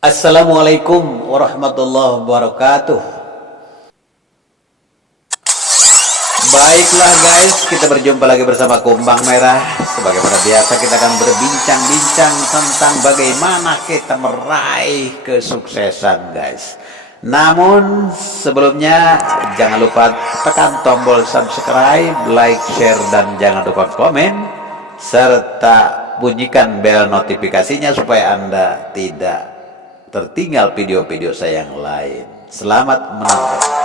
Assalamualaikum warahmatullahi wabarakatuh. Baiklah guys, kita berjumpa lagi bersama Kumbang Merah. Sebagaimana biasa kita akan berbincang-bincang tentang bagaimana kita meraih kesuksesan guys. Namun sebelumnya jangan lupa tekan tombol subscribe, like, share, dan jangan lupa komen serta bunyikan bel notifikasinya supaya Anda tidak tertinggal video-video saya yang lain. Selamat menonton.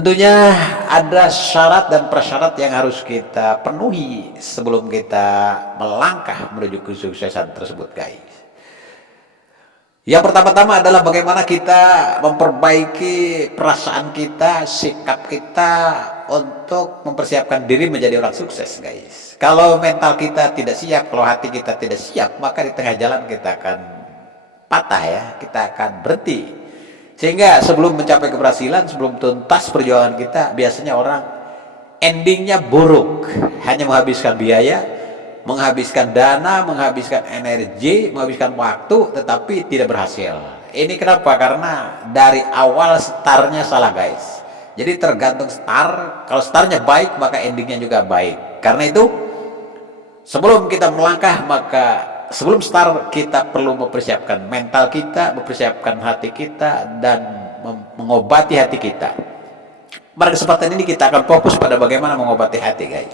Tentunya ada syarat dan prasyarat yang harus kita penuhi sebelum kita melangkah menuju kesuksesan tersebut guys. Yang pertama-tama adalah bagaimana kita memperbaiki perasaan kita, sikap kita untuk mempersiapkan diri menjadi orang sukses guys. Kalau mental kita tidak siap, kalau hati kita tidak siap, maka di tengah jalan kita akan patah ya, kita akan berhenti. Sehingga sebelum mencapai keberhasilan, sebelum tuntas perjuangan kita, biasanya orang endingnya buruk. Hanya menghabiskan biaya, menghabiskan dana, menghabiskan energi, menghabiskan waktu, tetapi tidak berhasil. Ini kenapa? Karena dari awal startnya salah guys. Jadi tergantung start, kalau startnya baik, maka endingnya juga baik. Karena itu, sebelum kita melangkah, maka sebelum start kita perlu mempersiapkan mental kita, mempersiapkan hati kita, dan mengobati hati kita. Pada kesempatan ini kita akan fokus pada bagaimana mengobati hati guys.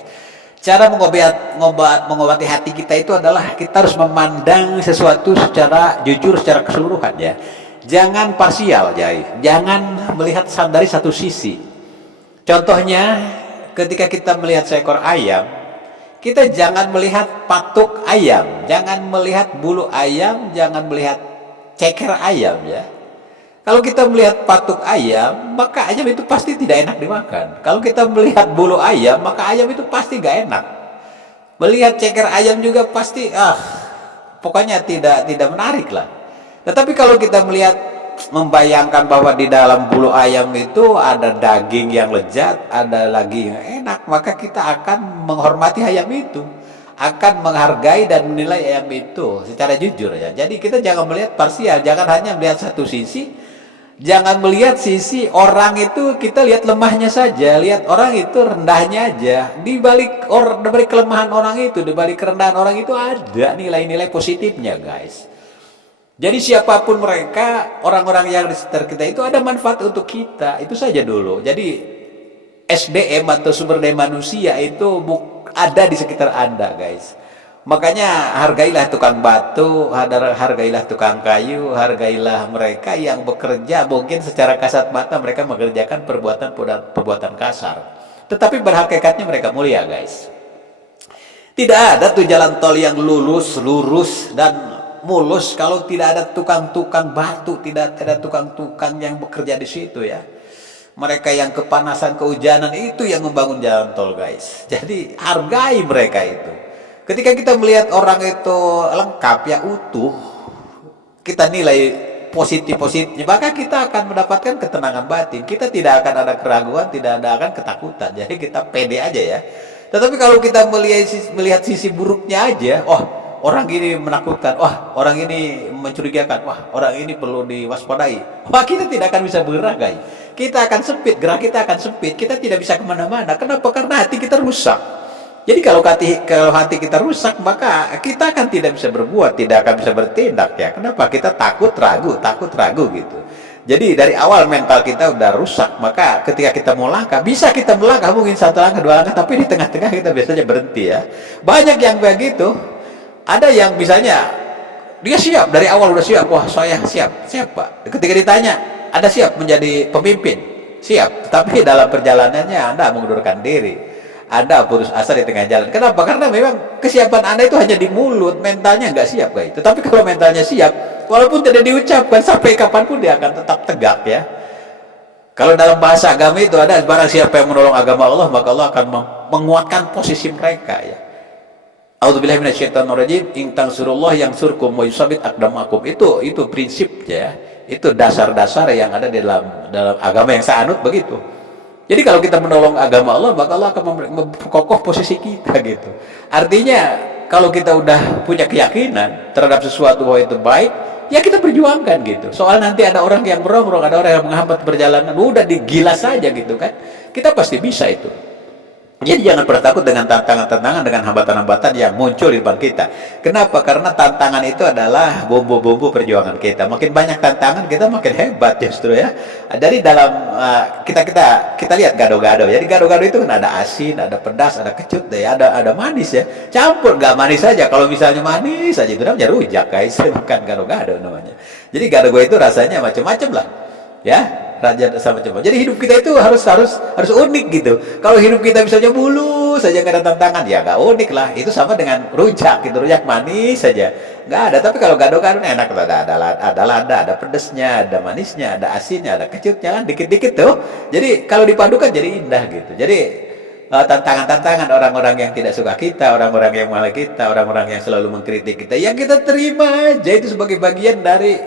Cara mengobati hati kita itu adalah kita harus memandang sesuatu secara jujur, secara keseluruhan ya. Jangan parsial guys. Jangan melihat dari satu sisi. Contohnya ketika kita melihat seekor ayam, kita jangan melihat patuk ayam, jangan melihat bulu ayam, jangan melihat ceker ayam ya. Kalau kita melihat patuk ayam, maka ayam itu pasti tidak enak dimakan. Kalau kita melihat bulu ayam, maka ayam itu pasti gak enak. Melihat ceker ayam juga pasti pokoknya tidak menarik lah. Tetapi kalau kita melihat, membayangkan bahwa di dalam bulu ayam itu ada daging yang lezat, ada lagi yang enak, maka kita akan menghormati ayam itu, akan menghargai dan menilai ayam itu secara jujur ya. Jadi kita jangan melihat parsial, jangan hanya melihat satu sisi, jangan melihat sisi orang itu kita lihat lemahnya saja, lihat orang itu rendahnya aja. Di balik kelemahan orang itu, di balik kerendahan orang itu ada nilai-nilai positifnya guys. Jadi siapapun mereka, orang-orang yang di sekitar kita itu ada manfaat untuk kita, itu saja dulu. Jadi SDM atau sumber daya manusia itu ada di sekitar Anda guys. Makanya hargailah tukang batu, hargailah tukang kayu, hargailah mereka yang bekerja. Mungkin secara kasat mata mereka mengerjakan perbuatan kasar, tetapi berhakikatnya mereka mulia guys. Tidak ada tuh jalan tol yang lurus dan mulus kalau tidak ada tukang-tukang batu, tidak ada tukang-tukang yang bekerja di situ ya. Mereka yang kepanasan, kehujanan itu yang membangun jalan tol guys. Jadi hargai mereka itu. Ketika kita melihat orang itu lengkap ya, utuh, kita nilai positifnya, maka kita akan mendapatkan ketenangan batin. Kita tidak akan ada keraguan, tidak akan ketakutan. Jadi kita pede aja ya. Tetapi kalau kita melihat sisi buruknya aja, orang ini menakutkan, orang ini mencurigakan, orang ini perlu diwaspadai. Kita tidak akan bisa bergerak guys. Kita akan sempit, gerak kita akan sempit, kita tidak bisa kemana-mana. Kenapa? Karena hati kita rusak. Jadi kalau hati kita rusak, maka kita akan tidak bisa berbuat, tidak akan bisa bertindak ya. Kenapa? Kita takut ragu gitu. Jadi dari awal mental kita udah rusak, maka ketika kita mau langkah, bisa kita melangkah mungkin 1 langkah, 2 langkah, tapi di tengah-tengah kita biasanya berhenti ya. Banyak yang begitu. Ada yang misalnya dia siap dari awal, udah siap, saya siap Pak. Ketika ditanya, Anda siap menjadi pemimpin? Siap, tapi dalam perjalanannya Anda mengundurkan diri, Anda putus asa di tengah jalan. Kenapa? Karena memang kesiapan Anda itu hanya di mulut, mentalnya nggak siap guys. Tetapi kalau mentalnya siap, walaupun tidak diucapkan, sampai kapanpun dia akan tetap tegak ya. Kalau dalam bahasa agama itu ada, barang siapa yang menolong agama Allah, maka Allah akan menguatkan posisi mereka ya. A'udzubillahi minasyaitonirrajim, in tansurullah yansurkum wa yusabbit aqdamakum. Itu prinsipnya, itu dasar-dasar yang ada di dalam agama yang saya anut begitu. Jadi kalau kita menolong agama Allah, maka Allah akan memperkokoh posisi kita gitu. Artinya kalau kita udah punya keyakinan terhadap sesuatu bahwa itu baik, ya kita perjuangkan gitu. Soal nanti ada orang yang merongrong, ada orang yang menghambat perjalanan, udah digilas saja gitu kan. Kita pasti bisa itu. Jadi jangan pernah takut dengan tantangan-tantangan, dengan hambatan-hambatan yang muncul di depan kita. Kenapa? Karena tantangan itu adalah bumbu-bumbu perjuangan kita. Makin banyak tantangan, kita makin hebat justru ya. Dari dalam kita lihat gado-gado. Jadi gado-gado itu kan ada asin, ada pedas, ada kecut, ya, ada manis ya. Campur, nggak manis saja. Kalau misalnya manis saja itu namanya rujak, guys. Bukan gado-gado namanya. Jadi gado-gado itu rasanya macam-macam lah. Ya, raja sama coba. Jadi hidup kita itu harus unik gitu. Kalau hidup kita misalnya mulus saja nggak ada tantangan, ya nggak unik lah. Itu sama dengan rujak gitu, rujak manis saja, nggak ada. Tapi kalau gado-gado enak, ada lada, ada pedesnya, ada manisnya, ada asinnya, ada kecutnya kan, dikit-dikit tuh. Jadi kalau dipadukan jadi indah gitu. Jadi tantangan-tantangan orang-orang yang tidak suka kita, orang-orang yang malah kita, orang-orang yang selalu mengkritik kita, yang kita terima aja itu sebagai bagian dari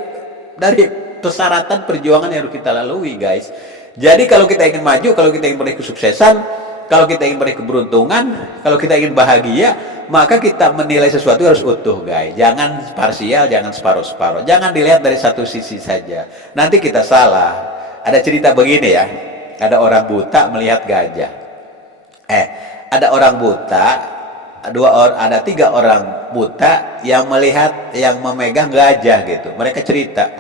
persyaratan perjuangan yang harus kita lalui, guys. Jadi kalau kita ingin maju, kalau kita ingin meraih kesuksesan, kalau kita ingin meraih keberuntungan, kalau kita ingin bahagia, maka kita menilai sesuatu harus utuh, guys. Jangan parsial, jangan separuh-separuh. Jangan dilihat dari satu sisi saja. Nanti kita salah. Ada cerita begini ya. Ada orang buta melihat gajah. Ada orang buta, ada 3 orang buta yang memegang gajah gitu. Mereka cerita.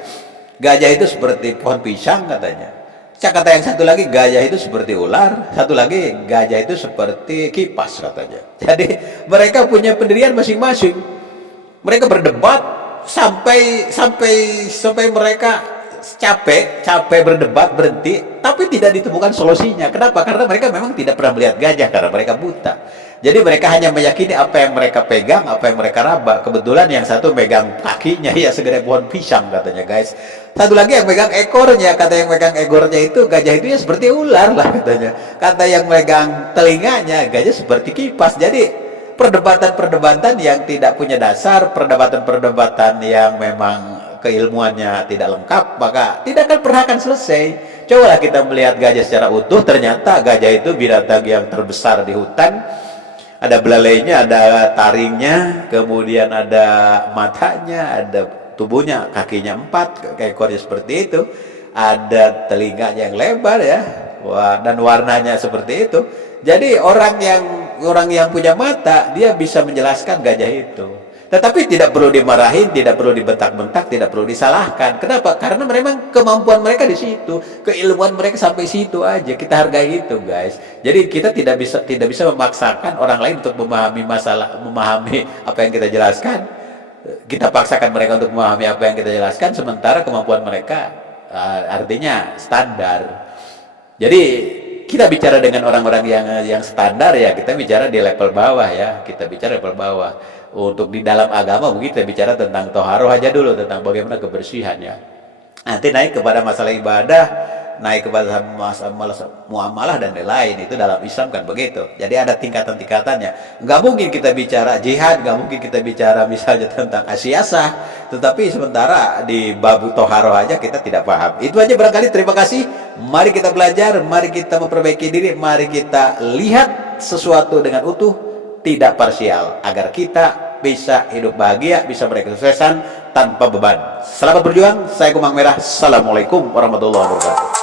Gajah itu seperti pohon pisang katanya. Kata yang satu lagi, gajah itu seperti ular. Satu lagi, gajah itu seperti kipas katanya. Jadi mereka punya pendirian masing-masing. Mereka berdebat sampai mereka capek berdebat, berhenti, tapi tidak ditemukan solusinya. Kenapa? Karena mereka memang tidak pernah melihat gajah, karena mereka buta. Jadi mereka hanya meyakini apa yang mereka pegang, apa yang mereka raba. Kebetulan yang satu megang kakinya ya segede pohon pisang katanya, guys. Satu lagi yang megang ekornya, kata yang megang ekornya itu gajah itu ya seperti ular lah katanya. Kata yang megang telinganya, gajah seperti kipas. Jadi perdebatan-perdebatan yang tidak punya dasar, perdebatan-perdebatan yang memang keilmuannya tidak lengkap, maka tidak akan selesai. Cobalah kita melihat gajah secara utuh, ternyata gajah itu binatang yang terbesar di hutan. Ada belalainya, ada taringnya, kemudian ada matanya, ada tubuhnya, kakinya 4, ekornya seperti itu, ada telinganya yang lebar ya, dan warnanya seperti itu. Jadi orang yang punya mata, dia bisa menjelaskan gajah itu. Tetapi tidak perlu dimarahin, tidak perlu dibentak-bentak, tidak perlu disalahkan. Kenapa? Karena memang kemampuan mereka di situ, keilmuan mereka sampai situ aja. Kita hargai itu, guys. Jadi kita tidak bisa memaksakan orang lain untuk memahami apa yang kita jelaskan. Kita paksakan mereka untuk memahami apa yang kita jelaskan, sementara kemampuan mereka artinya standar. Jadi kita bicara dengan orang-orang yang standar ya, kita bicara di level bawah ya, kita bicara level bawah. Untuk di dalam agama mungkin kita bicara tentang toharoh aja dulu, tentang bagaimana kebersihan ya. Nanti naik kepada masalah ibadah, naik kepada masalah muamalah dan lain-lain. Itu dalam Islam kan begitu. Jadi ada tingkatan-tingkatannya. Nggak mungkin kita bicara jihad, nggak mungkin kita bicara misalnya tentang asyasah, tetapi sementara di bab toharoh aja kita tidak paham. Itu aja barangkali. Terima kasih. Mari kita belajar, mari kita memperbaiki diri, mari kita lihat sesuatu dengan utuh, tidak parsial, agar kita bisa hidup bahagia, bisa meraih kesuksesan tanpa beban. Selamat berjuang. Saya Kumang Merah. Assalamualaikum warahmatullahi wabarakatuh.